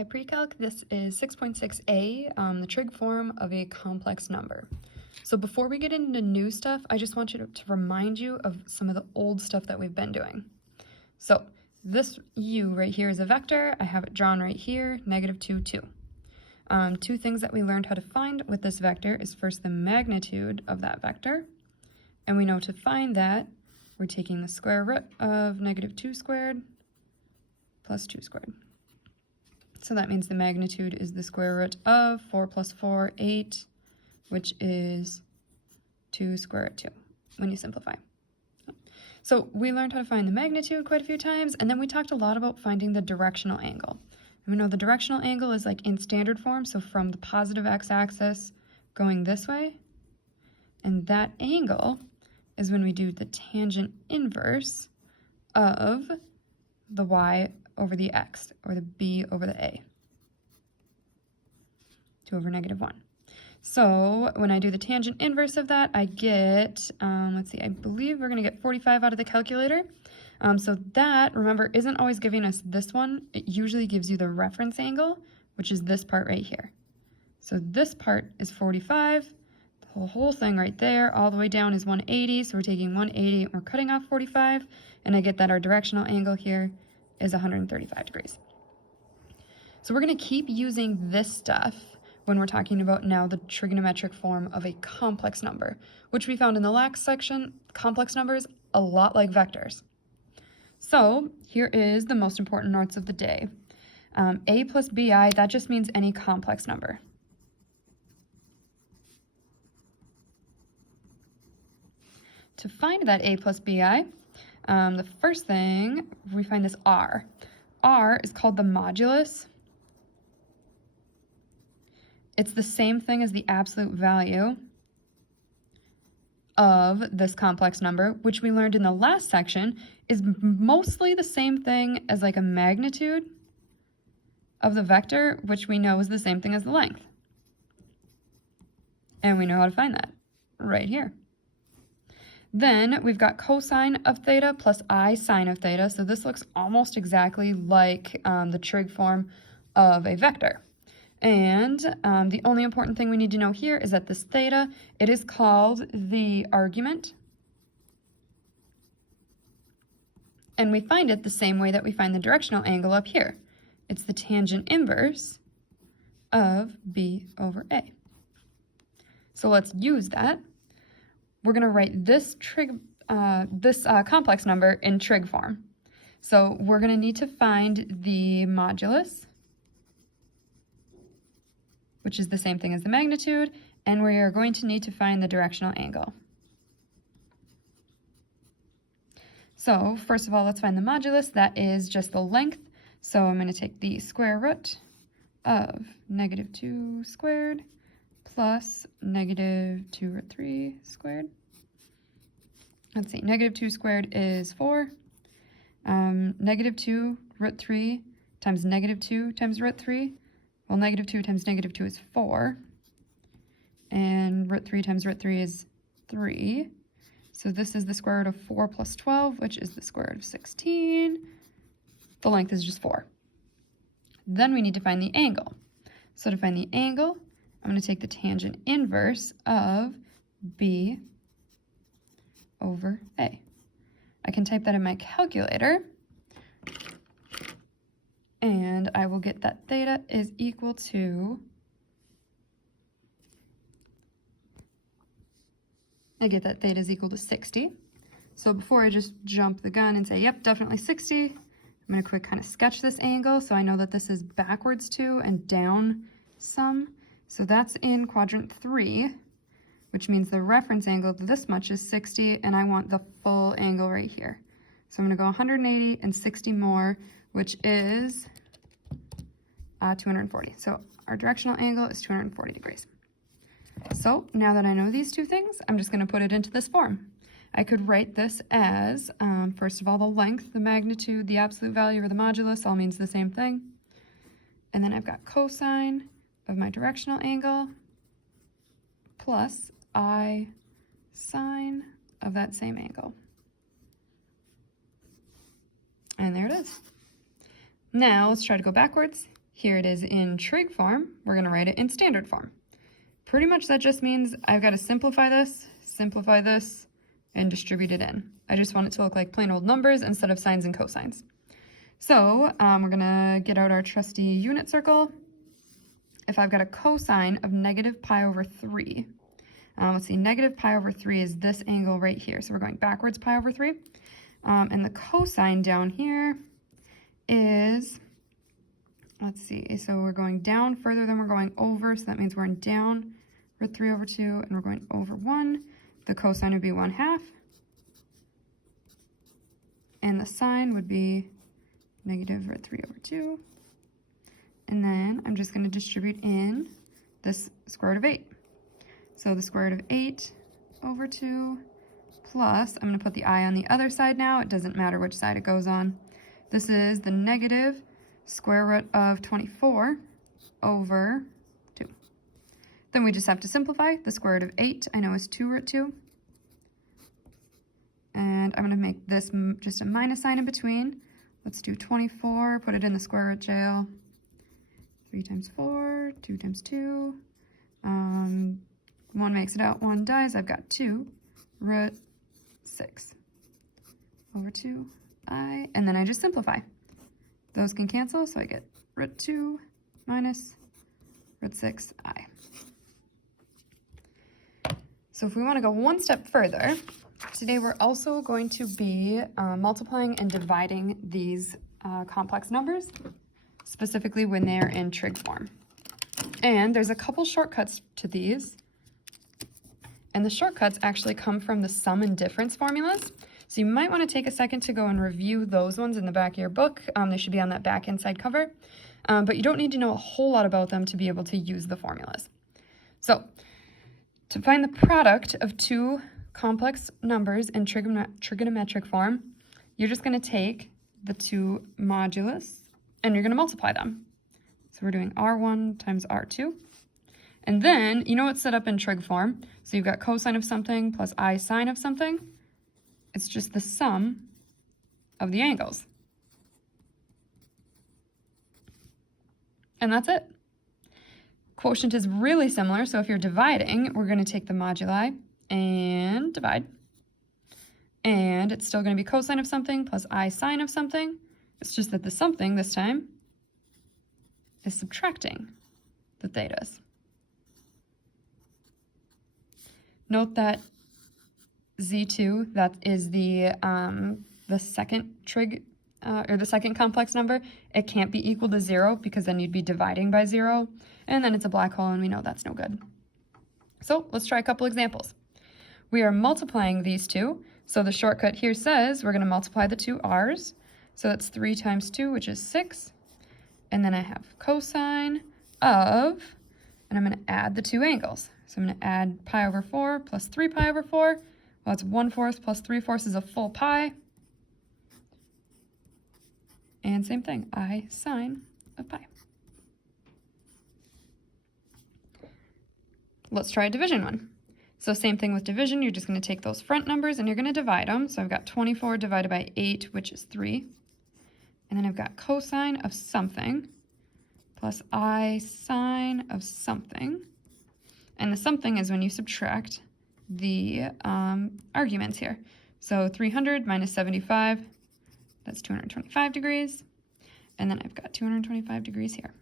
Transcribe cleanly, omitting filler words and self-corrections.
Hi Pre-Calc, this is 6.6a, the trig form of a complex number. So before we get into new stuff, I just want you to remind you of some of the old stuff that we've been doing. So this u right here is a vector. I have it drawn right here, -2, 2. Two things that we learned how to find with this vector is first the magnitude of that vector. And we know to find that, we're taking the square root of -2 squared plus 2 squared. So that means the magnitude is the square root of 4 plus 4, 8, which is 2 square root 2, when you simplify. So we learned how to find the magnitude quite a few times, and then we talked a lot about finding the directional angle. And we know the directional angle is like in standard form, so from the positive x-axis going this way, and that angle is when we do the tangent inverse of the y over the x, or the b over the a, 2 over -1. So when I do the tangent inverse of that, I get, let's see, I believe we're going to get 45 out of the calculator. So that, remember, isn't always giving us this one. It usually gives you the reference angle, which is this part right here. So this part is 45. The whole thing right there, all the way down is 180. So we're taking 180 and we're cutting off 45. And I get that our directional angle here is 135 degrees. So we're going to keep using this stuff when we're talking about now the trigonometric form of a complex number, which we found in the last section, complex numbers, a lot like vectors. So here is the most important notes of the day. A plus bi, that just means any complex number. To find that a plus bi, the first thing, we find this r. R is called the modulus. It's the same thing as the absolute value of this complex number, which we learned in the last section is mostly the same thing as like a magnitude of the vector, which we know is the same thing as the length. And we know how to find that right here. Then we've got cosine of theta plus I sine of theta. So this looks almost exactly like the trig form of a vector. And the only important thing we need to know here is that this theta, it is called the argument. And we find it the same way that we find the directional angle up here. It's the tangent inverse of b over a. So let's use that. We're going to write this complex number in trig form. So we're going to need to find the modulus, which is the same thing as the magnitude, and we are going to need to find the directional angle. So first of all, let's find the modulus. That is just the length. So I'm going to take the square root of -2 squared plus -2 root 3 squared. Let's see, -2 squared is 4. -2 root 3 times -2 times root 3. Well, -2 times -2 is 4. And root 3 times root 3 is 3. So this is the square root of 4 plus 12, which is the square root of 16. The length is just 4. Then we need to find the angle. So to find the angle, I'm going to take the tangent inverse of b over a. I can type that in my calculator, and I will get that theta is equal to, I get that theta is equal to 60. So before I just jump the gun and say, yep, definitely 60, I'm going to quick kind of sketch this angle so I know that this is backwards 2 and down some. So that's in quadrant 3, which means the reference angle of this much is 60, and I want the full angle right here. So I'm going to go 180 and 60 more, which is 240. So our directional angle is 240 degrees. So now that I know these two things, I'm just going to put it into this form. I could write this as, first of all, the length, the magnitude, the absolute value, or the modulus all means the same thing. And then I've got cosine of my directional angle plus I sine of that same angle. And there it is. Now let's try to go backwards. here it is in trig form, we're going to write it in standard form. Pretty much that just means I've got to simplify this, and distribute it in. I just want it to look like plain old numbers instead of sines and cosines. So we're going to get out our trusty unit circle. If I've got a cosine of negative pi over 3, let's see, negative pi over 3 is this angle right here. So we're going backwards pi over 3. And the cosine down here is, let's see, so we're going down further than we're going over. So that means we're in down root 3 over 2, and we're going over 1. The cosine would be 1/2. And the sine would be negative root 3 over 2. And then I'm just going to distribute in this square root of 8. So the square root of 8 over 2 plus, I'm going to put the I on the other side now. It doesn't matter which side it goes on. This is the negative square root of 24 over 2. Then we just have to simplify. The square root of 8, I know, is 2 root 2. And I'm going to make this just a minus sign in between. Let's do 24, put it in the square root jail. 3 times 4, 2 times 2. 1 makes it out, 1 dies. I've got 2 root 6 over 2i. And then I just simplify. Those can cancel, so I get root 2 minus root 6i. So if we want to go one step further, today we're also going to be multiplying and dividing these complex numbers, specifically when they're in trig form. And there's a couple shortcuts to these. And the shortcuts actually come from the sum and difference formulas. So you might want to take a second to go and review those ones in the back of your book. They should be on that back inside cover. But you don't need to know a whole lot about them to be able to use the formulas. So to find the product of two complex numbers in trigonometric form, you're just going to take the two modulus and you're going to multiply them. So we're doing R1 times R2. And then, you know it's set up in trig form. So you've got cosine of something plus I sine of something. It's just the sum of the angles. And that's it. Quotient is really similar, so if you're dividing, we're going to take the moduli and divide. And it's still going to be cosine of something plus I sine of something. It's just that the something this time is subtracting the thetas. Note that Z2, that is the second trig, or the second complex number, it can't be equal to 0 because then you'd be dividing by 0, and then it's a black hole and we know that's no good. So let's try a couple examples. We are multiplying these two, so the shortcut here says we're going to multiply the two r's, so that's 3 times 2, which is 6, and then I have cosine of, and I'm going to add the two angles. So I'm going to add pi over 4 plus 3 pi over 4. Well, it's 1/4 plus 3/4 is a full pi. And same thing, I sine of pi. Let's try a division one. So same thing with division, you're just going to take those front numbers and you're going to divide them. So I've got 24 divided by 8, which is 3. And then I've got cosine of something plus I sine of something. And the something is when you subtract the arguments here. So 300 minus 75, that's 225 degrees. And then I've got 225 degrees here.